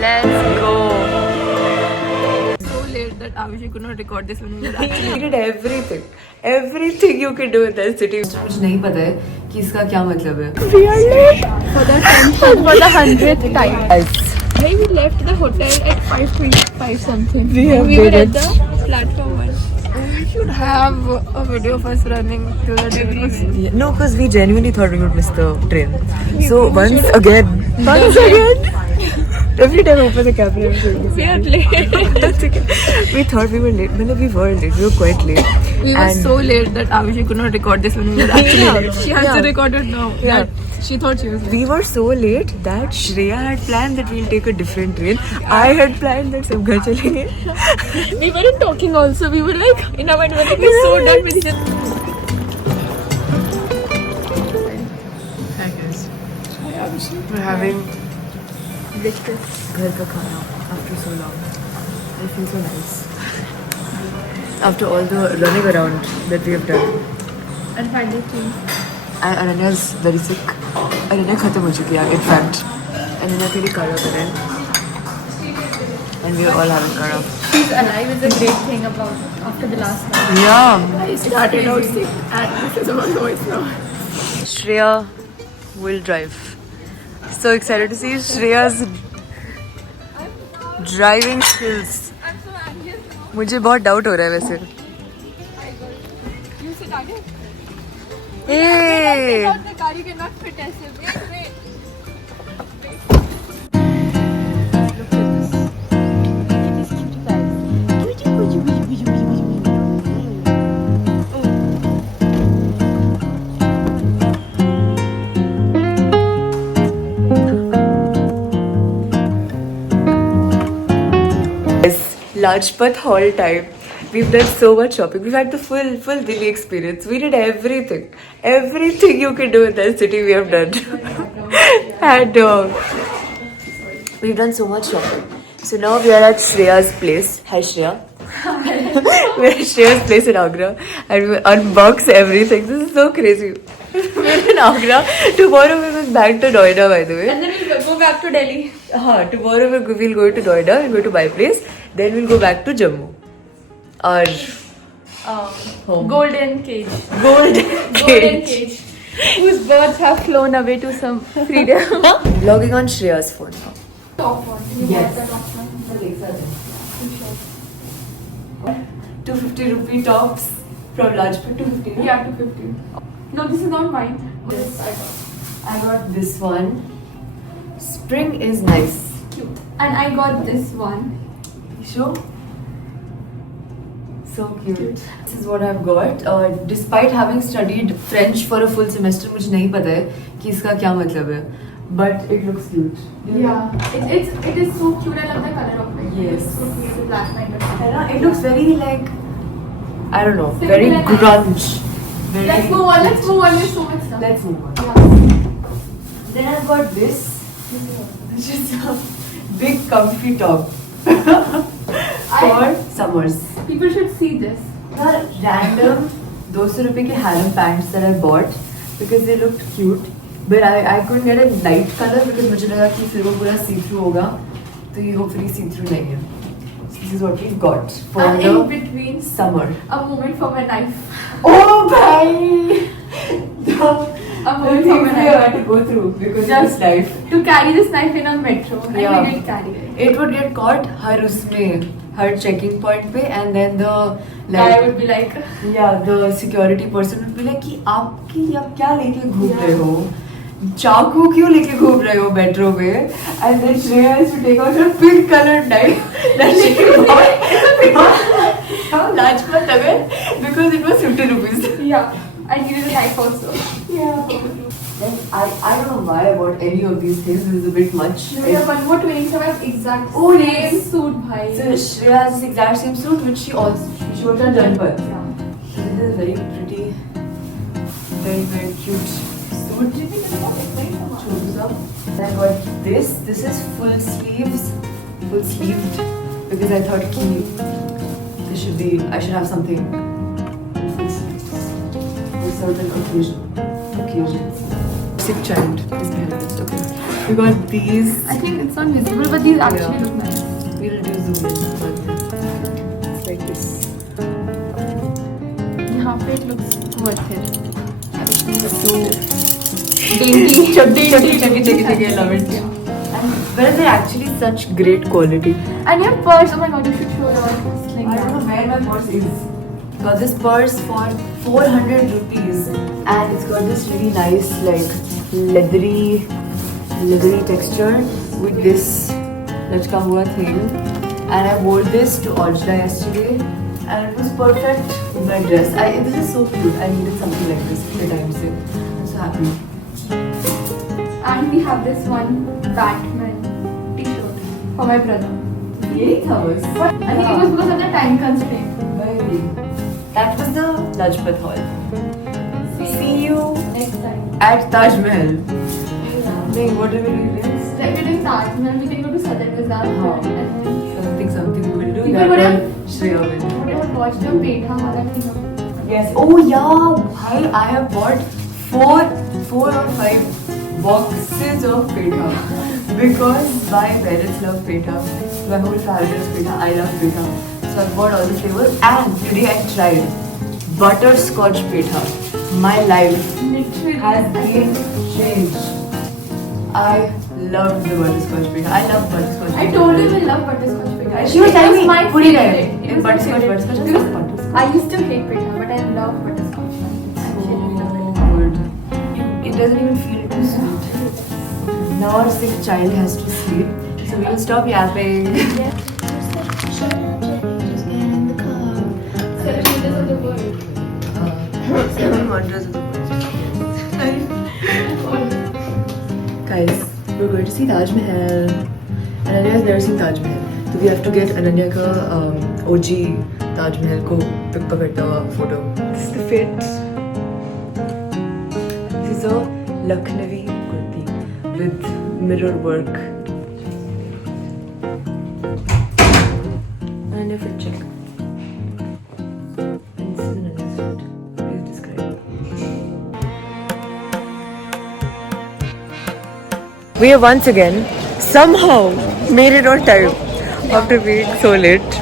Let's go. So late that Avishi could not record this when we were actually. We did everything you can do in that city. मुझे नहीं पता है कि इसका क्या मतलब है. We are late for the 10th for the 100th time. Hey, we left the hotel at 5:25 something. We were at the platform 1. We should have a video of us running to the train. No, because we genuinely thought we would miss the train. So once again, every time I open the camera, We are late. that's okay. We thought we were late. We were late. We were quite late. We were so late that Avishi could not record this when we were actually late. She has to record it now. Yeah. She thought she was late. We were so late that Shreya had planned that we'll take a different train. I had planned that सब घर चलेंगे. We weren't talking also. We were like, in our mind, we were like, we're so done with each other. Hi guys. We're having घर का खाना after so long. I feel so nice. After all the running around that we have done. And finally, things. And Ananya is very sick. Ananya खत्म हो चुकी है in fact. Ananya के लिए काढ़ा कर रहे हैं. And we are all having काढ़ा. She's alive is a great thing about after the last one. Yeah. I started out sick and this is my voice now. Shreya will drive. So excited to see Shreya's driving skills. I'm so anxious now. मुझे बहुत doubt हो रहा है वैसे. You sit again. Hey. The car you cannot fit as wait. Lajpat Hall time. We've done so much shopping. We've had the full Delhi experience. We did everything you can do in that city. We have done, and we've done so much shopping. So now we are at Shreya's place. Hi Shreya. We're at Shreya's place in Agra, and we unbox everything. This is so crazy. We're in Agra. Tomorrow we're going back to Noida, by the way. And then we'll go back to Delhi. Tomorrow we'll go to Noida and go to my place. Then we'll go back to Jammu. Our home. Golden cage. Golden Cage. Whose birds have flown away to some freedom. Vlogging on Shreya's phone. Top one. Yes. The top one. 250 rupee tops from Lajpat 250. Yeah, 250. No, this is not mine. This I got this one. Spring is nice. cute. And I got this one. Sure. So cute. This is what I've got. Despite having studied French for a full semester, मुझे नहीं पता है कि इसका क्या मतलब है. But it looks cute. Yeah. It is so cute. I love the color of it. Yes. It's so cute. The black and It looks very like, I don't know, Simple very and nice. grunge. Very Let's move on. There's so much stuff. Let's move on. Yeah. Then I've got this, which is a big comfy top for summers. People should see this. The random 200 रुपए के harem pants that I bought because they looked cute, but I couldn't get a light color because मुझे लगा कि फिर वो पूरा see through होगा, तो ये hopefully see through नहीं है. So this is what we've got for And the in between, summer. a moment for my knife. Oh bhai! A The moment for things my we have had knife. to go through because of Just this life. To carry this knife in a metro. And Yeah. we did carry it. It would get caught her उसमें, her checking point पे, and then the I would be like, yeah, the security person would be like कि आपकी आप क्या लेके घूम रहे हो, चाकू क्यों लेके घूम रहे हो मेट्रो में, and then Shreya has to take out her pink colored knife that she bought from Lajpat Nagar because it was 50 rupees. yeah. I needed a knife also. Yeah. Then I don't know why I bought any of these things. This is a bit much. We have one more 27 exact Oh, same yes. suit, bhai. So Shreya has this exact same suit which she got on Janpat. Yeah. So this is very pretty, very cute suit. Choose up. And I got this. This is full sleeved because I thought I should have something in full sleeves for certain occasions. sick child. Okay. We got these. I think it's not visible, but these actually look nice. We'll do zoom in. It's like this. यहाँ पे it looks worth it. So Dainty. chunky. I love it. And where they're actually such great quality. And your purse, oh my god, you should show your sling. I don't know where my purse is. Got this purse for 400 rupees, and it's got this really nice like leathery texture with this lachka hua thing. And I wore this to Ojla yesterday, and it was perfect with my dress. This is so cute. I needed something like this for time's sake. I'm so happy. And we have this one Batman t-shirt for my brother. Yay, Thomas. I think it was because of the time constraint. Maybe. That was the Lajpat Hall. See you Next time. at Taj Mahal. Yeah. Wait, what are we doing next? Like we're doing Taj Mahal, we can go to Southern Bazaar. And then Something we will do. You That would have- one Shreya will. we would watch the Petha wala thing. Yes. Oh yeah. I have bought four or five boxes of Petha because my parents love Petha. My whole family loves Petha. I love Petha. So I bought all the flavors, and today I tried butterscotch Petha. My life Literally. has been changed. I love the butterscotch Petha. I love butterscotch. I told you we love butterscotch Petha. She was telling me, my put it favorite. in. It was my Butterscotch, favorite. butterscotch, Because butterscotch. I used to hate Petha, but I love butterscotch. I actually love it. Good. It doesn't even feel too sweet. Now our sick child has to sleep, so we will stop yapping. Celebrities of the world. 7 wonders of the world. Guys, we're going to see Taj Mahal. Ananya has never seen Taj Mahal, so we have to get Ananya ka OG Taj Mahal ko pick photo. This is the fit. This is a Lucknowi kurti with mirror work. Ananya fit check. And this is Ananya's fit. Please describe. We have once again somehow made it on time after being so late.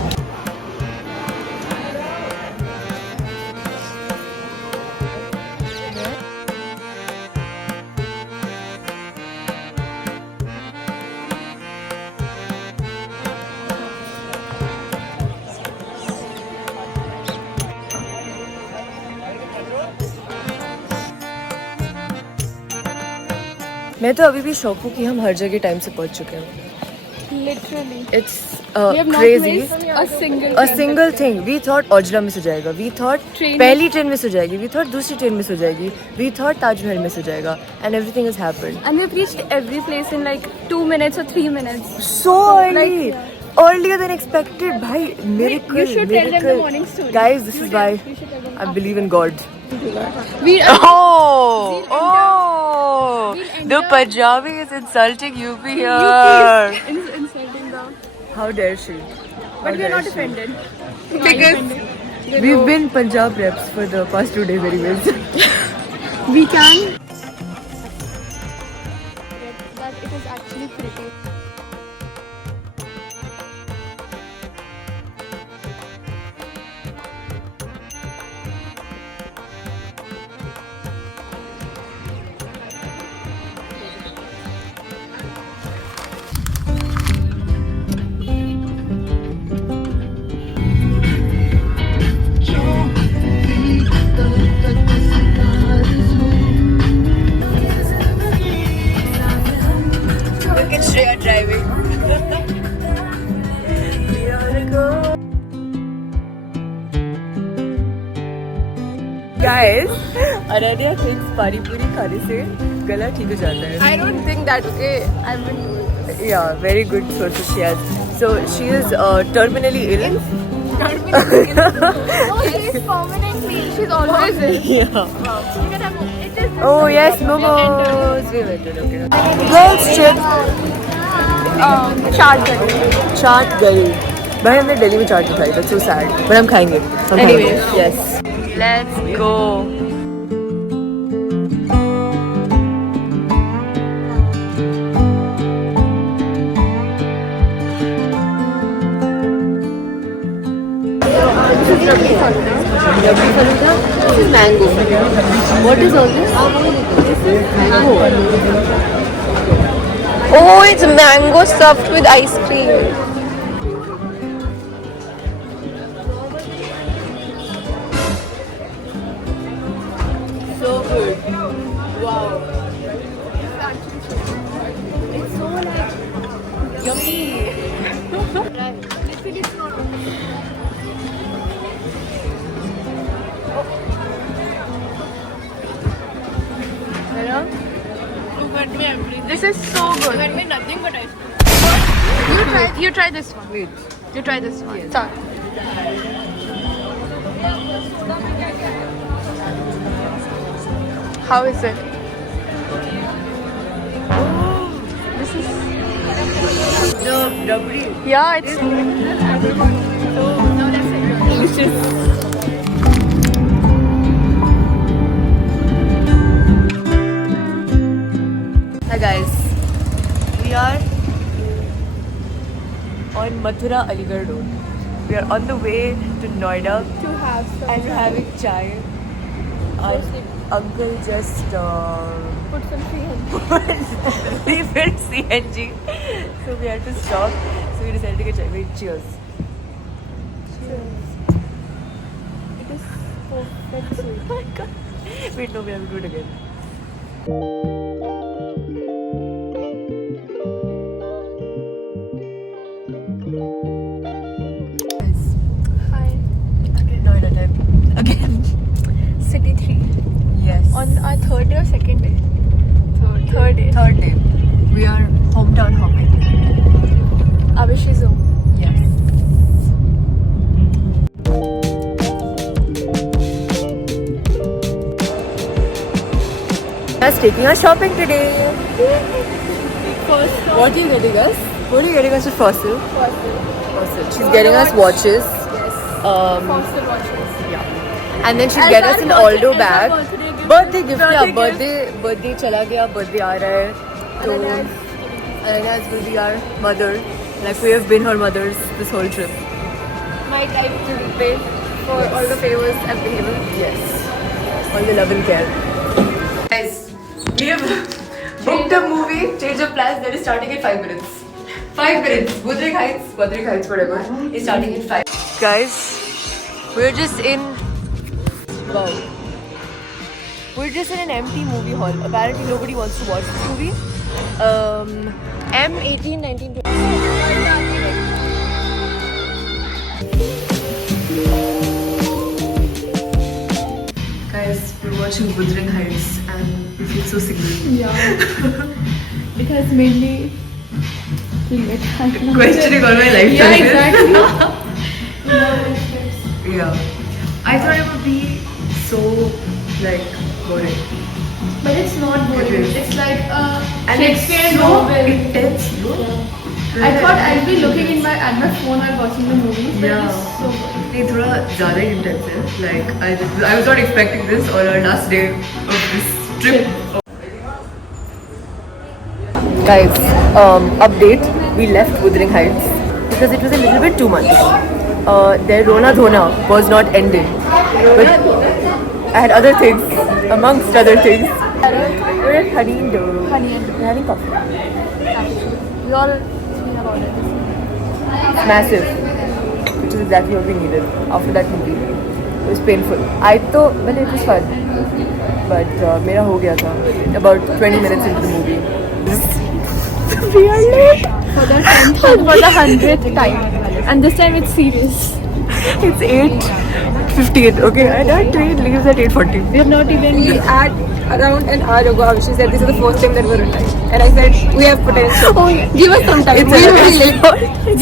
मैं तो अभी भी शौक हूँ कि हम हर जगह time से पहुँच चुके हैं. Literally. It's We have not crazy. missed a single A single thing. We thought Ojla miss हो जाएगा. We thought Train पहली ट्रेन मिस हो जाएगी. We thought दूसरी ट्रेन मिस हो जाएगी. We thought Taj Mahal miss हो जाएगा. And everything has happened. And we've reached every place in like 2 minutes or 3 minutes. So early. Earlier than expected. Bhai, miracle. You should tell them the miracle. morning story. Guys, this is why You should tell them. I believe in God. We Oh, the Punjabi is insulting UP here. insulting the. How dare she? But we are not offended. Because we've been Punjab reps for the past 2 days anyways. We can. But it is actually pretty. Look at Shreya driving. Guys, Ananya thinks pani puri खाने से गला ठीक हो जाता है. I don't think that way. I've been told. Yeah, very good sources she has. So she is terminally ill. No, she's permanently. She's always ill. Yeah. You can have it is. Oh yes, momos. We went to look at it. Girls trip. Chaat curry. चाट गई. भाई हमने दिल्ली में चाट नहीं खाई. That's so sad. But हम खाएंगे. Anyways. Yes. Let's go. Rabdi Faluda. Rabdi Faluda. This is mango. What is all this? This is mango. Oh, it's mango stuffed with ice cream. So good. Wow. It's so like yummy. Literally it's not. This is so good. You went me nothing but ice cream. You try this one. Wait. You try this one. Yes. How is it? This is yeah, it's delicious. Hi guys, we are on Mathura Aligarh Road. We are on the way to Noida To have some and we're having chai. Our uncle just put some cream. refilled CNG, so we had to stop. So we decided to get chai. Wait, cheers. It is perfect sweet. Oh my god. Wait, no, we have to do it again. Hi. Noida time. Again. City 3. Yes. On our third day or second day? Third day. Third day. We are hometown hopping. Abhishi's home. Yes. Us taking us shopping today. First What are you getting us? What are you getting us at Fossil? Fossil. She's getting us watches. Yes. Fossil watches. And then she'll get us an Aldo bag. Birthday gift. Yeah, birthday chala gaya. Birthday aa raha hai. So Ananya is will be our mother. Like we have been her mothers this whole trip. My life to repay for all the favors I've been given. Yes. All the love and care. Guys, we have booked a movie, Change of Plans, that is starting in 5 minutes. 5 minutes. Budrik Heights, whatever, is starting in 5. Guys, we're just in. Wow. We're just in an empty movie hall. Apparently, nobody wants to watch this movie. M18, 19, 20. Guys, we're watching Wuthering Heights and we feel so single. Yeah. It has made me feel it. Questioning all my life Yeah, choices. exactly. Yeah. I thought it would be so like boring. But it's not boring. It is. It's like a And Shakespeare it's so novel. intense, no? I thought I'd be looking at my phone while watching the movie, but Yeah. it's so good. नहीं थोड़ा ज़्यादा ही intense है. Like I was not expecting this on our last day of this trip. Guys, update. We left Wuthering Heights because it was a little bit too much. Their Rona Dhona was not ending. But I had other things, amongst other things. We're at Honey and Dough. We're having coffee. We have ordered this. It's massive, which is exactly what we needed after that movie. It was painful. Well, it was fun. But मेरा हो गया था about 20 minutes into the movie. We are late. For the 100th time. And this time it's serious. It's 8:58. Okay, and our train leaves at 8:40. We have not even been at around an hour ago. She said this is the first time that we're on time. And I said we have potential. Oh, yeah. Give us some time. It's We're a- very late.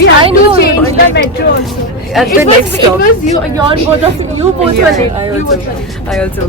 We had to change the metro also. At the next stop. It was you both were late. I also.